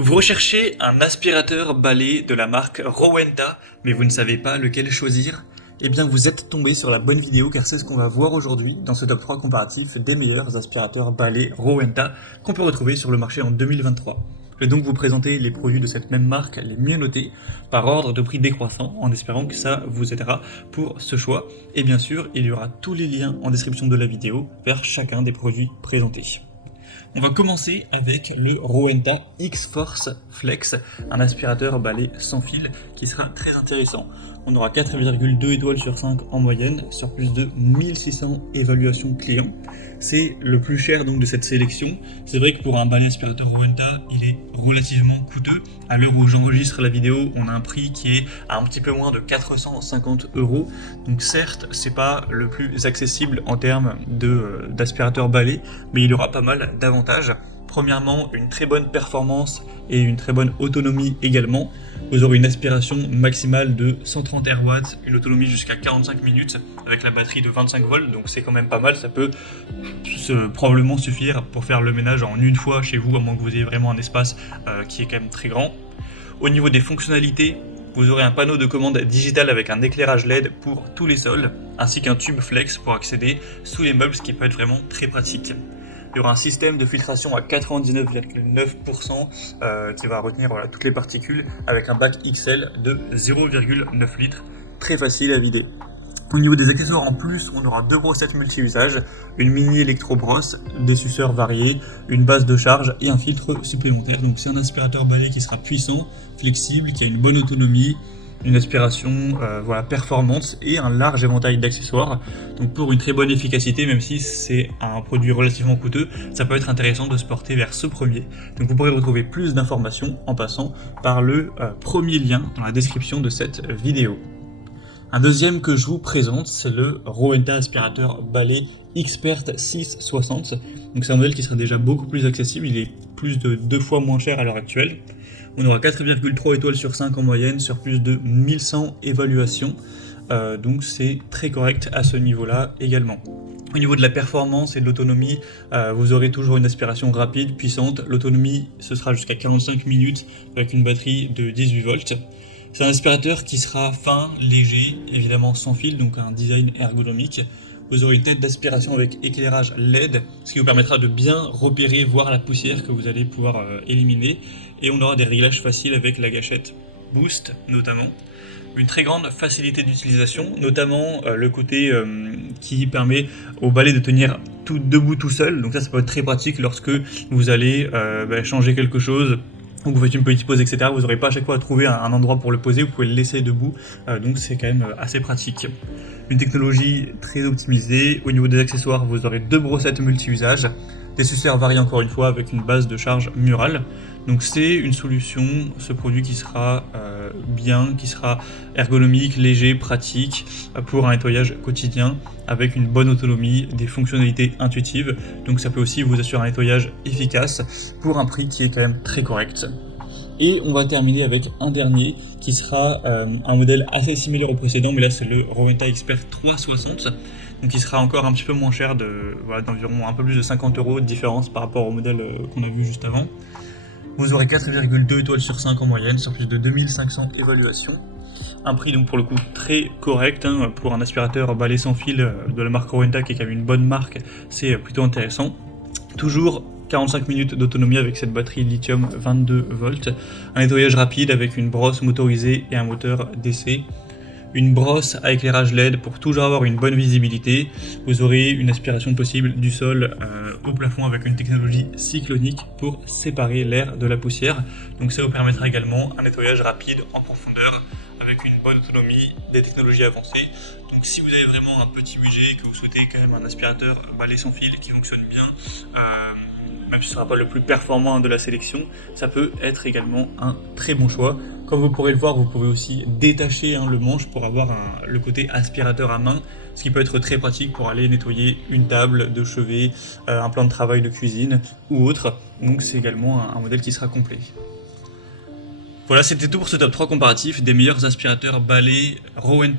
Vous recherchez un aspirateur balai de la marque Rowenta, mais vous ne savez pas lequel choisir? Eh bien, vous êtes tombé sur la bonne vidéo car c'est ce qu'on va voir aujourd'hui dans ce top 3 comparatif des meilleurs aspirateurs balai Rowenta qu'on peut retrouver sur le marché en 2023. Je vais donc vous présenter les produits de cette même marque les mieux notés par ordre de prix décroissant en espérant que ça vous aidera pour ce choix. Et bien sûr, il y aura tous les liens en description de la vidéo vers chacun des produits présentés. On va commencer avec le Rowenta X-Force Flex, un aspirateur balai sans fil qui sera très intéressant. On aura 4,2 étoiles sur 5 en moyenne sur plus de 1600 évaluations clients. C'est le plus cher donc de cette sélection. C'est vrai que pour un balai aspirateur Rowenta, il est relativement coûteux. À l'heure où j'enregistre la vidéo, on a un prix qui est à un petit peu moins de 450 €. Donc certes, c'est pas le plus accessible en termes d'aspirateur balai, mais il aura pas mal d'avantages. Premièrement, une très bonne performance et une très bonne autonomie également. Vous aurez une aspiration maximale de 130 RW, une autonomie jusqu'à 45 minutes avec la batterie de 25 volts, donc c'est quand même pas mal. Ça peut probablement suffire pour faire le ménage en une fois chez vous, à moins que vous ayez vraiment un espace qui est quand même très grand. Au niveau des fonctionnalités, vous aurez un panneau de commande digital avec un éclairage LED pour tous les sols, ainsi qu'un tube flex pour accéder sous les meubles, ce qui peut être vraiment très pratique. Il y aura un système de filtration à 99,9% qui va retenir toutes les particules avec un bac XL de 0,9 litres, très facile à vider. Au niveau des accessoires en plus, on aura deux brossettes multi-usages, une mini électro-brosse, des suceurs variés, une base de charge et un filtre supplémentaire. Donc c'est un aspirateur balai qui sera puissant, flexible, qui a une bonne autonomie, une aspiration performante et un large éventail d'accessoires. Donc pour une très bonne efficacité, même si c'est un produit relativement coûteux, ça peut être intéressant de se porter vers ce premier. Donc vous pourrez retrouver plus d'informations en passant par le premier lien dans la description de cette vidéo. Un deuxième que je vous présente, c'est le Rowenta aspirateur balai Expert 660. Donc c'est un modèle qui sera déjà beaucoup plus accessible, il est plus de 2 fois moins cher à l'heure actuelle. On aura 4,3 étoiles sur 5 en moyenne sur plus de 1100 évaluations. Donc c'est très correct à ce niveau-là également. Au niveau de la performance et de l'autonomie, vous aurez toujours une aspiration rapide, puissante. L'autonomie, ce sera jusqu'à 45 minutes avec une batterie de 18 volts. C'est un aspirateur qui sera fin, léger, évidemment sans fil, donc un design ergonomique. Vous aurez une tête d'aspiration avec éclairage LED, ce qui vous permettra de bien repérer, voir la poussière que vous allez pouvoir éliminer. Et on aura des réglages faciles avec la gâchette Boost notamment. Une très grande facilité d'utilisation, notamment le côté qui permet au balai de tenir tout debout tout seul. Donc ça peut être très pratique lorsque vous allez changer quelque chose, ou vous faites une petite pause, etc. Vous n'aurez pas à chaque fois à trouver un endroit pour le poser, vous pouvez le laisser debout, donc c'est quand même assez pratique. Une technologie très optimisée. Au niveau des accessoires, vous aurez deux brossettes multi-usages, des suceurs variés encore une fois avec une base de charge murale. Donc c'est une solution, ce produit qui sera bien, qui sera ergonomique, léger, pratique pour un nettoyage quotidien avec une bonne autonomie, des fonctionnalités intuitives. Donc ça peut aussi vous assurer un nettoyage efficace pour un prix qui est quand même très correct. Et on va terminer avec un dernier qui sera un modèle assez similaire au précédent, mais là c'est le Rowenta Expert 360. Donc il sera encore un petit peu moins cher, d'environ un peu plus de 50 € de différence par rapport au modèle qu'on a vu juste avant. Vous aurez 4,2 étoiles sur 5 en moyenne sur plus de 2500 évaluations. Un prix donc pour le coup très correct pour un aspirateur balai sans fil de la marque Rowenta qui est quand même une bonne marque, c'est plutôt intéressant. Toujours 45 minutes d'autonomie avec cette batterie lithium 22 volts, un nettoyage rapide avec une brosse motorisée et un moteur d'essai, une brosse à éclairage LED pour toujours avoir une bonne visibilité. Vous aurez une aspiration possible du sol au plafond avec une technologie cyclonique pour séparer l'air de la poussière. Donc ça vous permettra également un nettoyage rapide en profondeur avec une bonne autonomie, des technologies avancées. Donc si vous avez vraiment un petit budget, que vous souhaitez quand même un aspirateur balai sans fil qui fonctionne bien, même si ce ne sera pas le plus performant de la sélection, ça peut être également un très bon choix. Comme vous pourrez le voir, vous pouvez aussi détacher le manche pour avoir le côté aspirateur à main, ce qui peut être très pratique pour aller nettoyer une table de chevet, un plan de travail de cuisine ou autre. Donc c'est également un modèle qui sera complet. Voilà, c'était tout pour ce top 3 comparatif des meilleurs aspirateurs balai Rowenta.